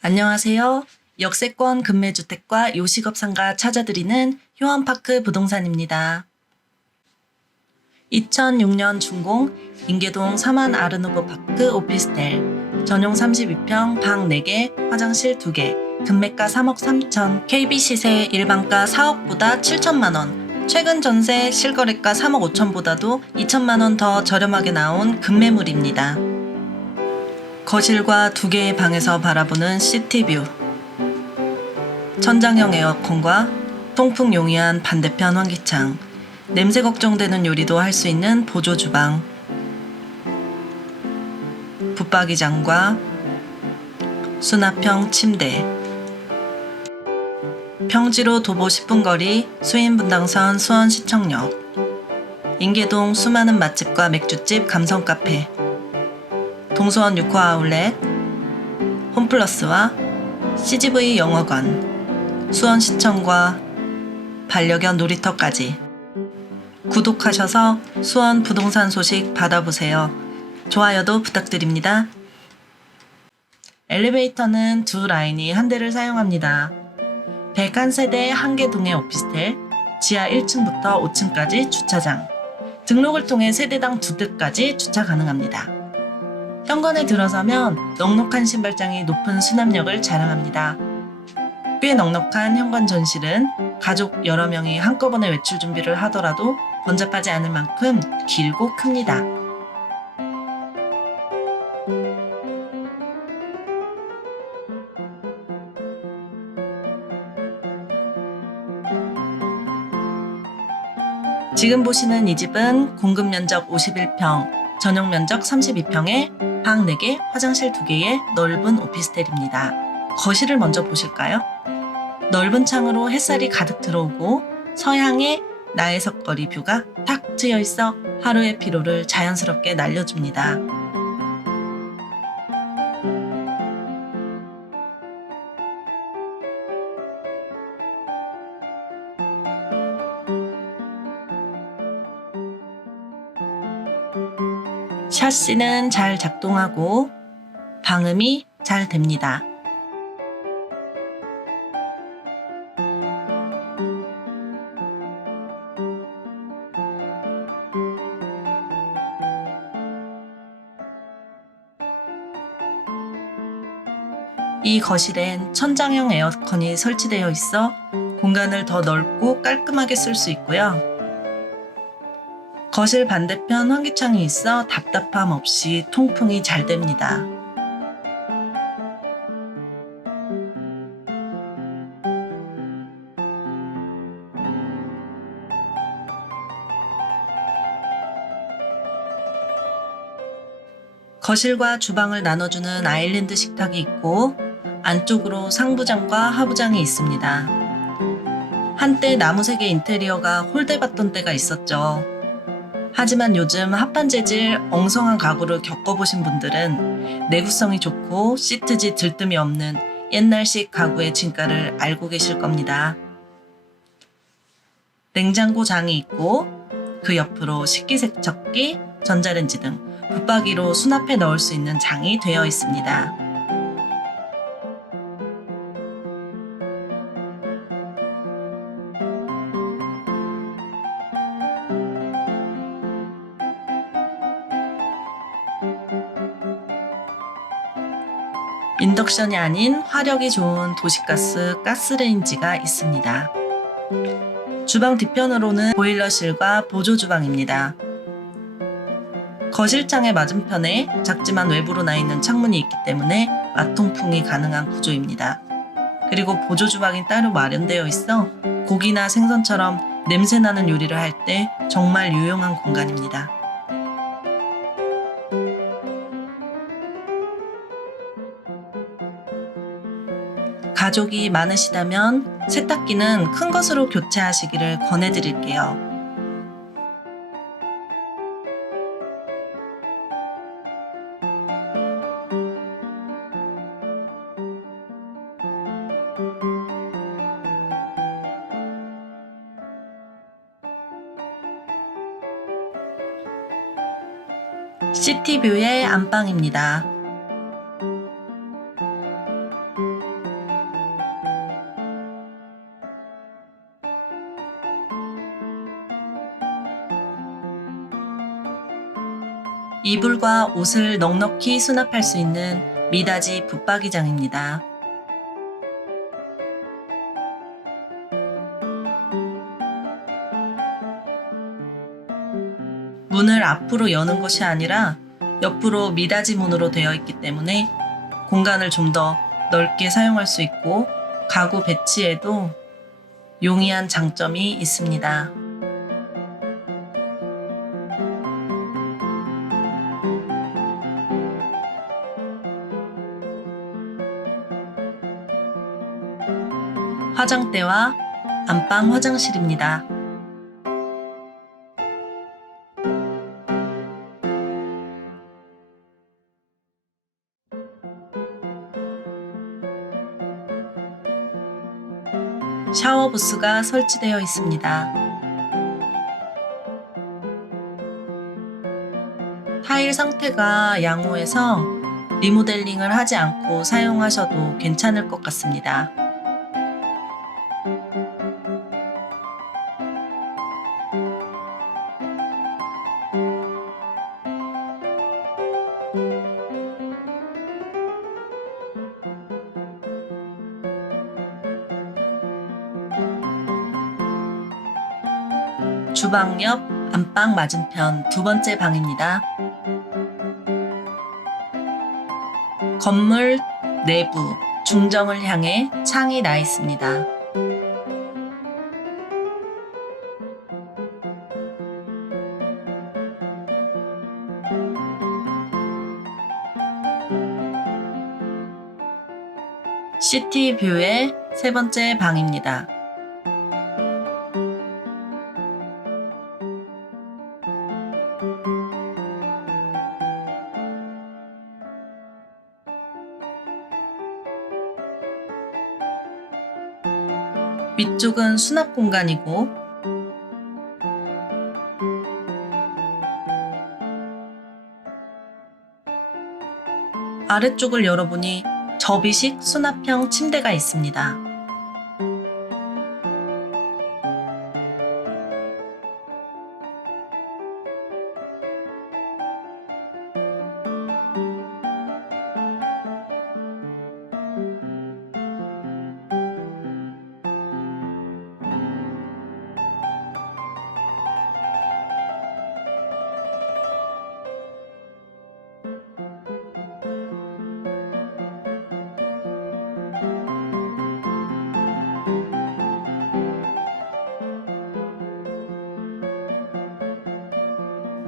안녕하세요. 역세권 금매주택과 요식업 상가 찾아드리는 효원파크 부동산입니다. 2006년 준공 인계동 사만 아르누브 파크 오피스텔 전용 32평 방 4개 화장실 2개 금매가 3억 3천 KB 시세 일반가 4억보다 7천만 원 최근 전세 실거래가 3억 5천보다도 2천만 원 더 저렴하게 나온 금매물입니다. 거실과 두 개의 방에서 바라보는 시티뷰. 천장형 에어컨과 통풍 용이한 반대편 환기창. 냄새 걱정되는 요리도 할 수 있는 보조 주방. 붙박이장과 수납형 침대. 평지로 도보 10분 거리 수인분당선 수원시청역. 인계동 수많은 맛집과 맥주집 감성 카페. 동수원 6호 아울렛, 홈플러스와 CGV 영어관, 수원시청과 반려견 놀이터까지 구독하셔서 수원 부동산 소식 받아보세요. 좋아요도 부탁드립니다. 엘리베이터는 두 라인이 한 대를 사용합니다. 101세대 한개동의 오피스텔, 지하 1층부터 5층까지 주차장, 등록을 통해 세대당 두 대까지 주차 가능합니다. 현관에 들어서면 넉넉한 신발장이 높은 수납력을 자랑합니다. 꽤 넉넉한 현관 전실은 가족 여러 명이 한꺼번에 외출 준비를 하더라도 번잡하지 않을 만큼 길고 큽니다. 지금 보시는 이 집은 공급 면적 51평, 전용 면적 32평에 방 4개, 화장실 2개의 넓은 오피스텔입니다. 거실을 먼저 보실까요? 넓은 창으로 햇살이 가득 들어오고 서향의 나해석 거리 뷰가 탁 트여 있어 하루의 피로를 자연스럽게 날려줍니다. 샤시는 잘 작동하고 방음이 잘 됩니다. 이 거실엔 천장형 에어컨이 설치되어 있어 공간을 더 넓고 깔끔하게 쓸 수 있고요. 거실 반대편 환기창이 있어 답답함 없이 통풍이 잘 됩니다. 거실과 주방을 나눠주는 아일랜드 식탁이 있고 안쪽으로 상부장과 하부장이 있습니다. 한때 나무색의 인테리어가 홀대받던 때가 있었죠. 하지만 요즘 합판 재질 엉성한 가구를 겪어보신 분들은 내구성이 좋고 시트지 들뜸이 없는 옛날식 가구의 진가를 알고 계실 겁니다. 냉장고 장이 있고 그 옆으로 식기세척기, 전자레인지 등 붙박이로 수납해 넣을 수 있는 장이 되어 있습니다. 인덕션이 아닌 화력이 좋은 도시가스 가스레인지가 있습니다. 주방 뒤편으로는 보일러실과 보조 주방입니다. 거실창의 맞은편에 작지만 외부로 나 있는 창문이 있기 때문에 맛통풍이 가능한 구조입니다. 그리고 보조 주방이 따로 마련되어 있어 고기나 생선처럼 냄새나는 요리를 할 때 정말 유용한 공간입니다. 가족이 많으시다면 세탁기는 큰 것으로 교체하시기를 권해드릴게요. 시티뷰의 안방입니다. 이불과 옷을 넉넉히 수납할 수 있는 미닫이 붙박이장입니다. 문을 앞으로 여는 것이 아니라 옆으로 미닫이 문으로 되어 있기 때문에 공간을 좀 더 넓게 사용할 수 있고 가구 배치에도 용이한 장점이 있습니다. 화장대와 안방 화장실입니다. 샤워 부스가 설치되어 있습니다. 타일 상태가 양호해서 리모델링을 하지 않고 사용하셔도 괜찮을 것 같습니다. 주방 옆 안방 맞은편 두 번째 방입니다. 건물 내부 중정을 향해 창이 나 있습니다. 시티 뷰의 세 번째 방입니다. 위쪽은 수납 공간이고 아래쪽을 열어보니 접이식 수납형 침대가 있습니다.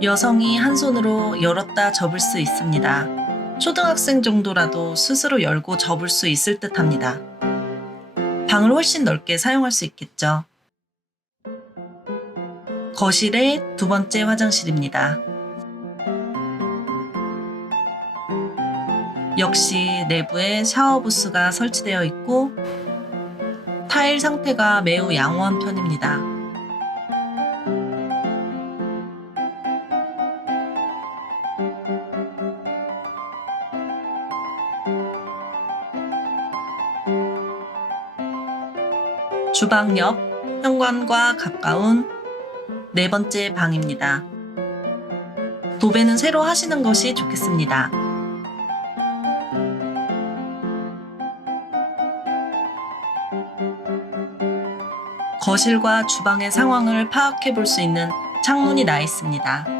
여성이 한 손으로 열었다 접을 수 있습니다. 초등학생 정도라도 스스로 열고 접을 수 있을 듯 합니다. 방을 훨씬 넓게 사용할 수 있겠죠. 거실의 두 번째 화장실입니다. 역시 내부에 샤워 부스가 설치되어 있고 타일 상태가 매우 양호한 편입니다. 주방 옆 현관과 가까운 네 번째 방입니다. 도배는 새로 하시는 것이 좋겠습니다. 거실과 주방의 상황을 파악해 볼 수 있는 창문이 나 있습니다.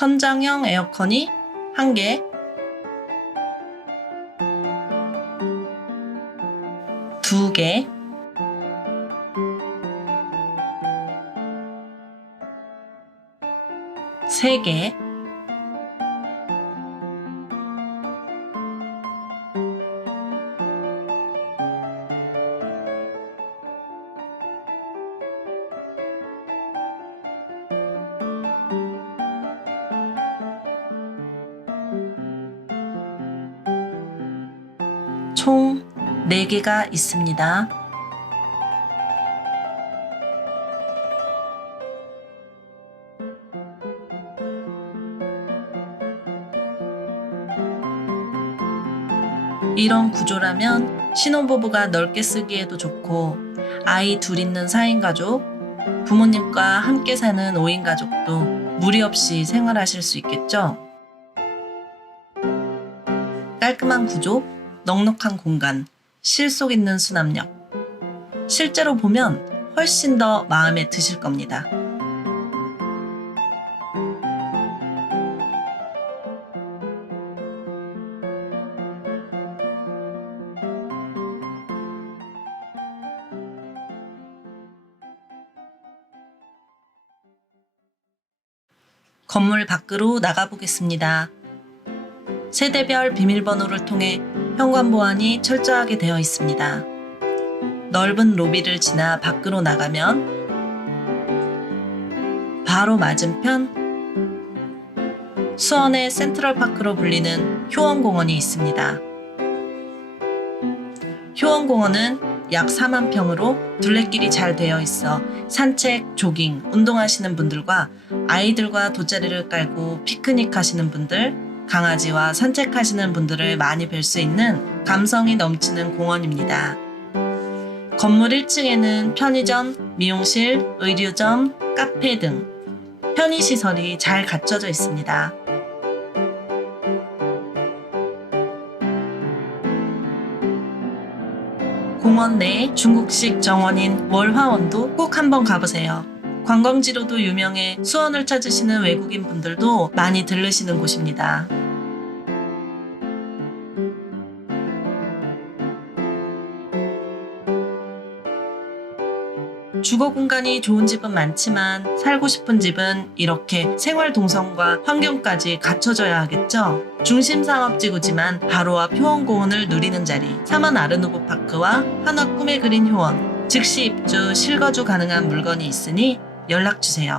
천장형 에어컨이 한 개, 두 개, 세 개, 4개가 있습니다. 이런 구조라면 신혼부부가 넓게 쓰기에도 좋고 아이 둘 있는 4인 가족, 부모님과 함께 사는 5인 가족도 무리 없이 생활하실 수 있겠죠? 깔끔한 구조, 넉넉한 공간, 실속 있는 수납력. 실제로 보면 훨씬 더 마음에 드실 겁니다. 건물 밖으로 나가보겠습니다. 세대별 비밀번호를 통해 현관 보안이 철저하게 되어 있습니다. 넓은 로비를 지나 밖으로 나가면 바로 맞은편 수원의 센트럴파크로 불리는 효원공원이 있습니다. 효원공원은 약 4만 평으로 둘레길이 잘 되어 있어 산책, 조깅, 운동하시는 분들과 아이들과 돗자리를 깔고 피크닉 하시는 분들, 강아지와 산책하시는 분들을 많이 뵐 수 있는 감성이 넘치는 공원입니다. 건물 1층에는 편의점, 미용실, 의류점, 카페 등 편의시설이 잘 갖춰져 있습니다. 공원 내 중국식 정원인 월화원도 꼭 한번 가보세요. 관광지로도 유명해 수원을 찾으시는 외국인 분들도 많이 들르시는 곳입니다. 주거 공간이 좋은 집은 많지만 살고 싶은 집은 이렇게 생활 동선과 환경까지 갖춰져야 하겠죠. 중심 상업지구지만 바로 앞 효원공원을 누리는 자리 사만 아르누브 파크와 한화 꿈의 그린 효원 즉시 입주 실거주 가능한 물건이 있으니 연락 주세요.